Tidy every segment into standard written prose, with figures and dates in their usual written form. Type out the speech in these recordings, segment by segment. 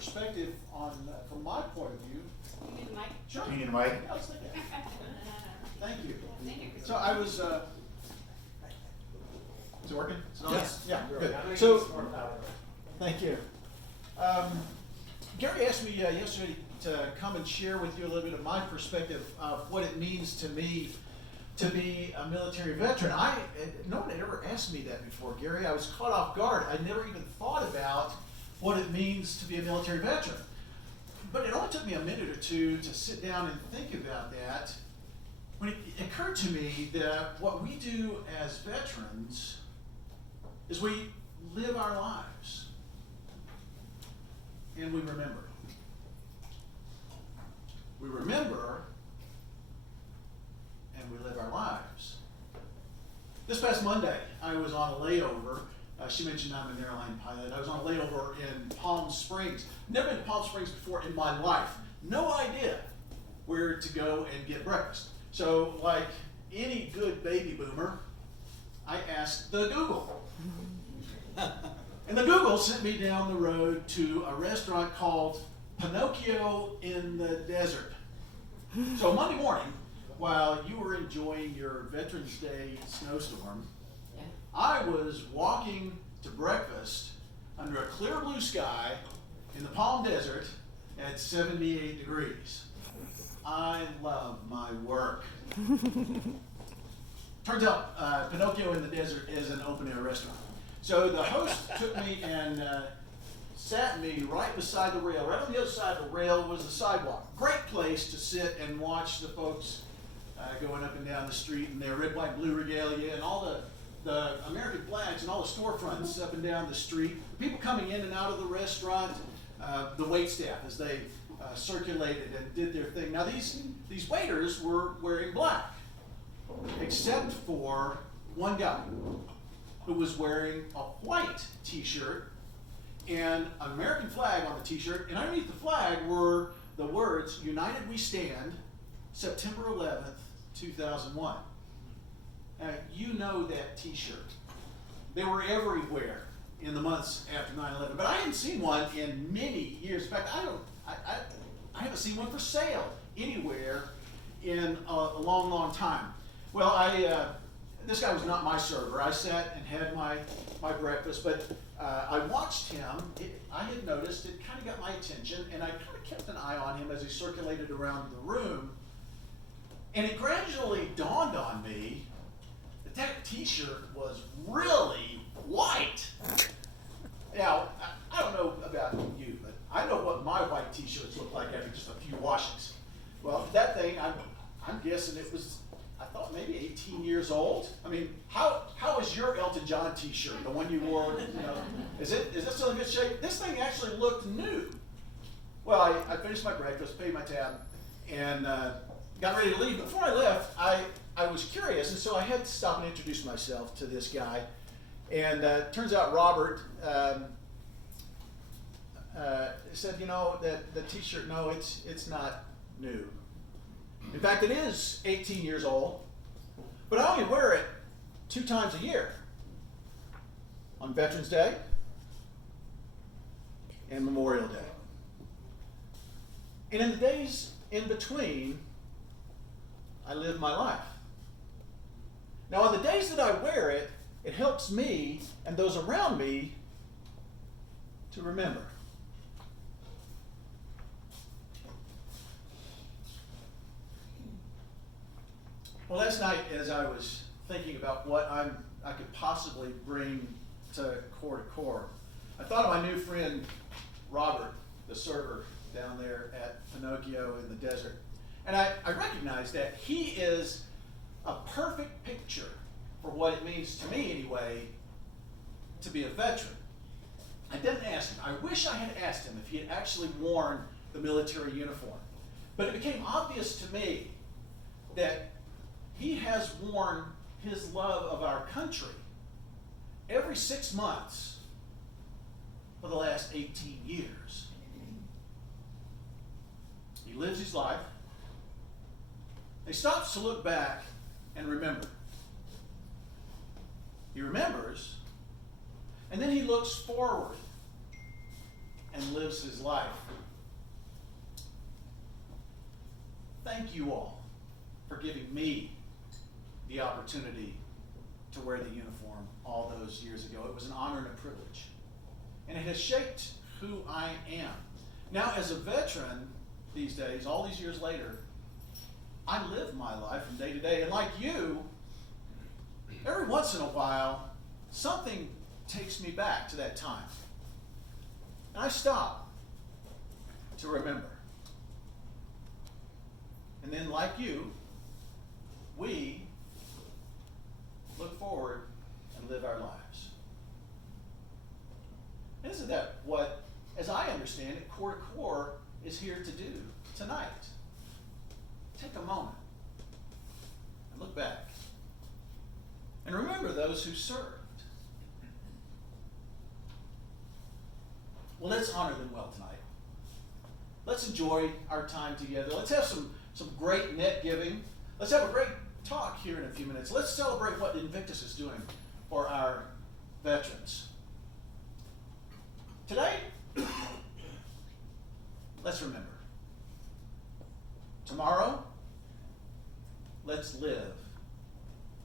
perspective on, from my point of view. You need the mic? Sure. You need a mic? Yeah, let's take it. Thank you. Thank you. So I was, is it working? Yes. Yeah, good. So, thank you. Gary asked me yesterday to come and share with you a little bit of my perspective of what it means to me to be a military veteran. No one had ever asked me that before, Gary. I was caught off guard. I never even thought about what it means to be a military veteran. But it only took me a minute or two to sit down and think about that when it occurred to me that what we do as veterans is we live our lives and we remember. We remember and we live our lives. This past Monday, I was on a layover. She mentioned I'm an airline pilot. I was on a layover in Palm Springs. Never been to Palm Springs before in my life. No idea where to go and get breakfast. So, like any good baby boomer, I asked the Google. And the Google sent me down the road to a restaurant called Pinocchio in the Desert. So Monday morning, while you were enjoying your Veterans Day snowstorm, Yeah. I was walking to breakfast under a clear blue sky in the Palm Desert at 78 degrees. I love my work. Turns out Pinocchio in the Desert is an open air restaurant. So the host took me and sat me right beside the rail. Right on the other side of the rail was the sidewalk. Great place to sit and watch the folks going up and down the street in their red, white, blue regalia and all the American flags and all the storefronts up and down the street. People coming in and out of the restaurant, the wait staff as they circulated and did their thing. Now these waiters were wearing black, except for one guy who was wearing a white t-shirt and an American flag on the t-shirt, and underneath the flag were the words, "United We Stand, September 11th, 2001. You know that t-shirt. They were everywhere in the months after 9/11, but I hadn't seen one in many years. In fact, I haven't seen one for sale anywhere in a long, long time. Well, this guy was not my server. I sat and had my breakfast, but I watched him. I had noticed it kind of got my attention, and I kind of kept an eye on him as he circulated around the room. And it gradually dawned on me that that t-shirt was really white. Now, I don't know about you, but I know what my white t-shirts look like after just a few washings. Well, that thing, I'm guessing it was, I thought maybe 18 years old. I mean, how is your Elton John t-shirt, the one you wore, is it still in good shape? This thing actually looked new. Well, I finished my breakfast, paid my tab, and got ready to leave. Before I left, I was curious, and so I had to stop and introduce myself to this guy. And turns out Robert said, that the t-shirt, no, it's not new. In fact, it is 18 years old, but I only wear it 2 times a year. On Veterans Day and Memorial Day. And in the days in between, I live my life. Now, on the days that I wear it, it helps me and those around me to remember. Well, last night, as I was thinking about what I could possibly bring to Cor2Cor, I thought of my new friend Robert, the server down there at Pinocchio in the desert. And I recognized that he is a perfect picture for what it means to me anyway to be a veteran. I didn't ask him. I wish I had asked him if he had actually worn the military uniform. But it became obvious to me that he has worn his love of our country every 6 months for the last 18 years. He lives his life. He stops to look back and remember. He remembers, and then he looks forward. and lives his life. Thank you all for giving me the opportunity to wear the uniform all those years ago. It was an honor and a privilege. And it has shaped who I am. Now, as a veteran these days, all these years later, I live my life from day to day. And like you, every once in a while, something takes me back to that time. And I stop to remember. And then, like you, we look forward and live our lives. And isn't that what, as I understand it, Cor2Cor is here to do tonight? Take a moment and look back and remember those who served. Well, let's honor them well tonight. Let's enjoy our time together. Let's have some great net giving. Let's have a great talk here in a few minutes. Let's celebrate what Invictus is doing for our veterans. Today, let's remember. Tomorrow, let's live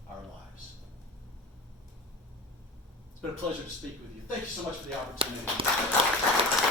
our lives. It's been a pleasure to speak with you. Thank you so much for the opportunity.